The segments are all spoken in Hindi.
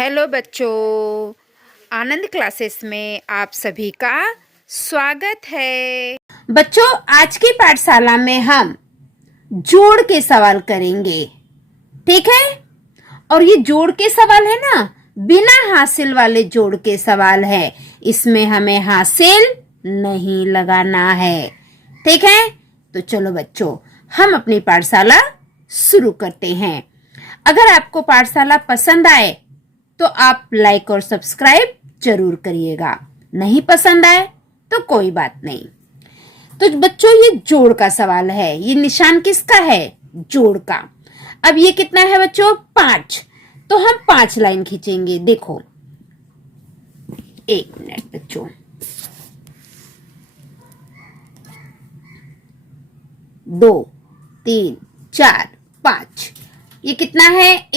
हेलो बच्चों, आनंद क्लासेस में आप सभी का स्वागत है। बच्चों, आज की पाठशाला में हम जोड़ के सवाल करेंगे, ठीक है। और ये जोड़ के सवाल है ना, बिना हासिल वाले जोड़ के सवाल है। इसमें हमें हासिल नहीं लगाना है, ठीक है। तो चलो बच्चों, हम अपनी पाठशाला शुरू करते हैं। अगर आपको पाठशाला पसंद आए तो आप लाइक और सब्सक्राइब जरूर करिएगा। नहीं पसंद आए तो कोई बात नहीं। तो बच्चों, ये जोड़ का सवाल है। ये निशान किसका है? जोड़ का। अब ये कितना है बच्चों? 5। तो हम 5 लाइन खींचेंगे। देखो, 1 मिनट बच्चों। दो, 3, 4, 5। ये कितना है?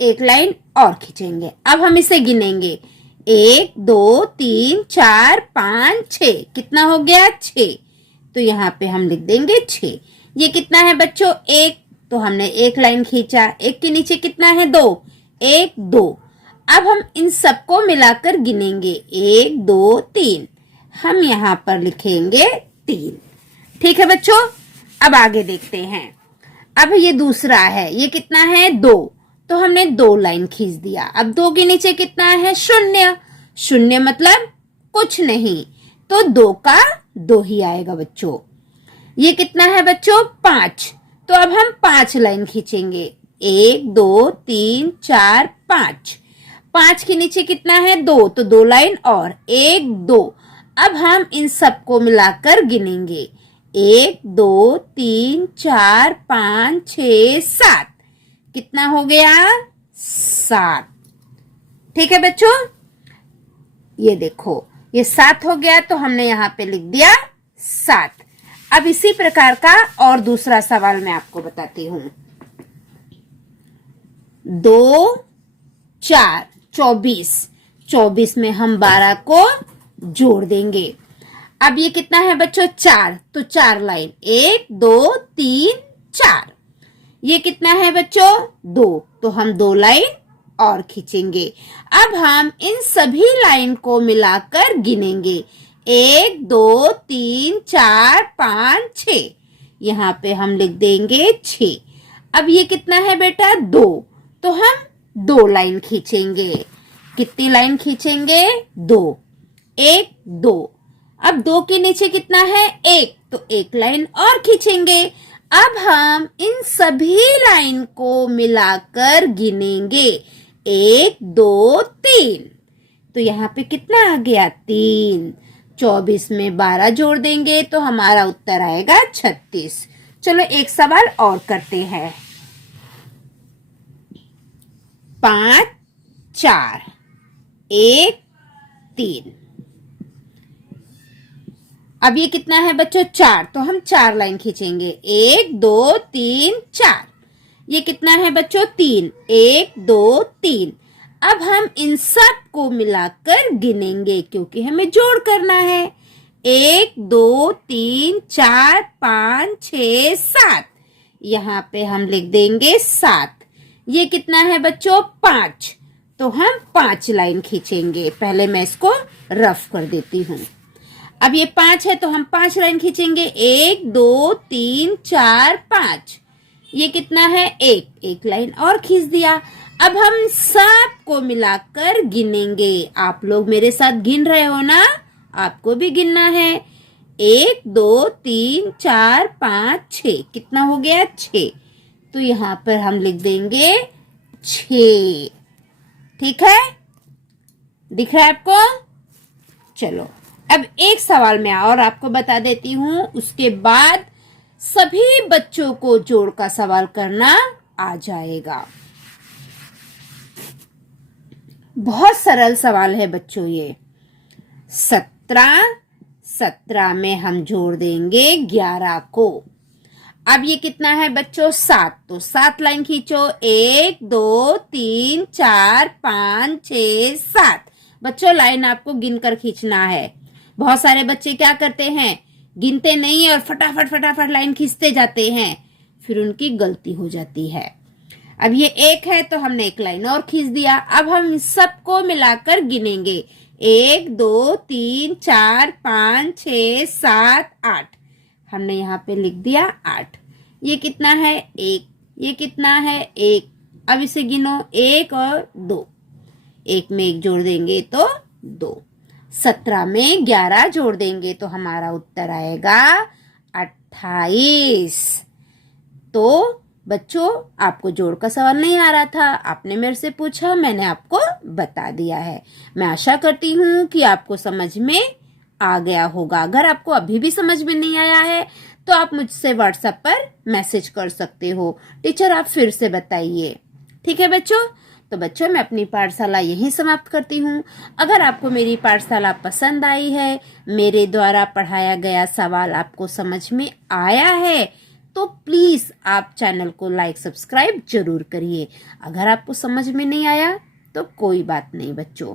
1 लाइन और खींचेंगे। अब हम इसे गिनेंगे। 1 2 3 4 5 6। कितना हो गया? 6। तो यहाँ पे हम लिख देंगे 6। ये कितना है बच्चों? 1। तो हमने 1 लाइन खींचा। 1 के नीचे कितना है? 2। 1 2। अब हम इन सबको मिलाकर गिनेंगे। 1 2 3। हम यहाँ पर लिखेंगे 3। ठीक है बच्चों, अब आगे देखते हैं। अब ये दूसरा है। ये कितना है? 2। तो हमने 2 लाइन खींच दिया। अब 2 के नीचे कितना है? 0। 0 मतलब कुछ नहीं, तो 2 का 2 ही आएगा बच्चों। ये कितना है बच्चों? 5। तो अब हम 5 लाइन खींचेंगे। 1 2 3 4 5। 5 के नीचे कितना है? 2। तो 2 लाइन और। 1 2। अब हम इन सबको मिलाकर गिनेंगे। 1 2 3 4 5 6 7। कितना हो गया? 7। ठीक है बच्चों, ये देखो, ये 7 हो गया। तो हमने यहाँ पे लिख दिया 7। अब इसी प्रकार का और दूसरा सवाल मैं आपको बताती हूँ। 2 4 24। 24 में हम 12 को जोड़ देंगे। अब ये कितना है बच्चों? 4। तो 4 लाइन। 1 2 3 4। ये कितना है बच्चों? 2। तो हम 2 लाइन और खींचेंगे। अब हम इन सभी लाइन को मिलाकर गिनेंगे। 1 2 3 4 5 6। यहाँ पे हम लिख देंगे 6। अब ये कितना है बेटा? 2। तो हम 2 लाइन खींचेंगे। कितनी लाइन खींचेंगे? 2। 1 2। अब 2 के नीचे कितना है? 1। तो 1 लाइन और खींचेंगे। अब हम इन सभी लाइन को मिलाकर गिनेंगे। 1 2 3। तो यहाँ पे कितना आ गया? 3। 24 में 12 जोड़ देंगे तो हमारा उत्तर आएगा 36। चलो एक सवाल और करते हैं। 5 4 1 3। अब ये कितना है बच्चों? 4। तो हम 4 लाइन खींचेंगे। 1 2 3 4। ये कितना है बच्चों? 3। 1 2 3। अब हम इन सब को मिलाकर गिनेंगे क्योंकि हमें जोड़ करना है। 1 2 3 4 5 6 7। यहाँ पे हम लिख देंगे 7। ये कितना है बच्चों? 5। तो हम 5 लाइन खींचेंगे। पहले मैं इसको रफ कर देती हूँ। अब ये 5 है तो हम 5 लाइन खींचेंगे। 1 2 3 4 5। ये कितना है? 1 लाइन और खींच दिया। अब हम सब को मिलाकर गिनेंगे। आप लोग मेरे साथ गिन रहे हो ना? आपको भी गिनना है। 1 2 3 4 5 6। कितना हो गया? 6। तो यहाँ पर हम लिख देंगे 6। ठीक है, दिख रहा है आपको? चलो अब एक सवाल मैं और आपको बता देती हूँ, उसके बाद सभी बच्चों को जोड़ का सवाल करना आ जाएगा। बहुत सरल सवाल है बच्चों ये। 17 में हम जोड़ देंगे 11 को। अब ये कितना है बच्चों? 7। तो 7 लाइन खींचो। 1 2 3 4 5 6 7। बच्चों, लाइन आपको गिनकर खींचना है। बहुत सारे बच्चे क्या करते हैं? गिनते नहीं और फटाफट फटाफट लाइन खींचते जाते हैं, फिर उनकी गलती हो जाती है। अब ये 1 है तो हमने एक लाइन और खींच दिया। अब हम सबको मिलाकर गिनेंगे, 1 2 3 4 5 6 7 8। हमने यहाँ पे लिख दिया 8। ये कितना है? 1। ये कितना है? 1। अब इसे गिनो, 1 और 2, 1 में 1 जोड़ देंगे तो 2, 17 में 11 जोड़ देंगे तो हमारा उत्तर आएगा 28। तो बच्चों, आपको जोड़ का सवाल नहीं आ रहा था, आपने मेरे से पूछा, मैंने आपको बता दिया है। मैं आशा करती हूँ कि आपको समझ में आ गया होगा। अगर आपको अभी भी समझ में नहीं आया है तो आप मुझसे व्हाट्सएप पर मैसेज कर सकते हो, टीचर आप फिर से बताइए। ठीक है बच्चों? तो बच्चों, मैं अपनी पाठशाला यहीं समाप्त करती हूँ। अगर आपको मेरी पाठशाला पसंद आई है, मेरे द्वारा पढ़ाया गया सवाल आपको समझ में आया है, तो प्लीज आप चैनल को लाइक सब्सक्राइब जरूर करिए। अगर आपको समझ में नहीं आया तो कोई बात नहीं बच्चों,